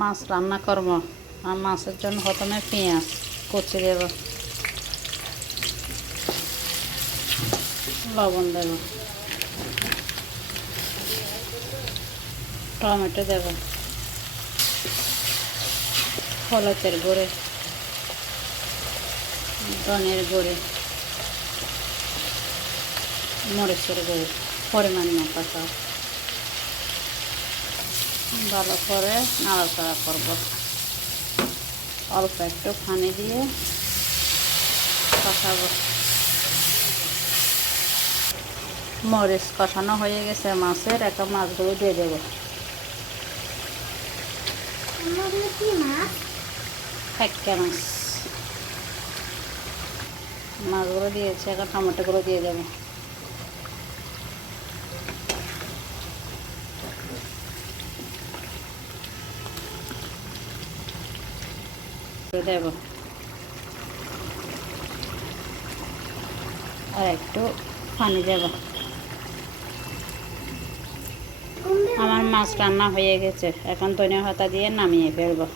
মাছ রান্না করব। আর মাছের জন্য প্রথমে পেঁয়াজ কুচি দেব, লবণ দেব, টমেটো দেব, হলুদের গুঁড়ে, ধনের গুঁড়ে, মরিচের গুঁড়ে, পরিমাণ মতো সব ভালো করে নাড়াচাড়া করব। অল্প একটু পানি দিয়ে কষাবো। মরিচ কষানো হয়ে গেছে মাছের, এখন মাছগুলো দিয়ে দেবো। একটা মাছ মাছগুলো দিয়েছি, এখন টমেটোগুলো দিয়ে দেবো। দেব আর একটু পানি দেব। আমার মাছ রান্না হয়ে গেছে, এখন ধনিয়া পাতা দিয়ে নামিয়ে ফেলবো।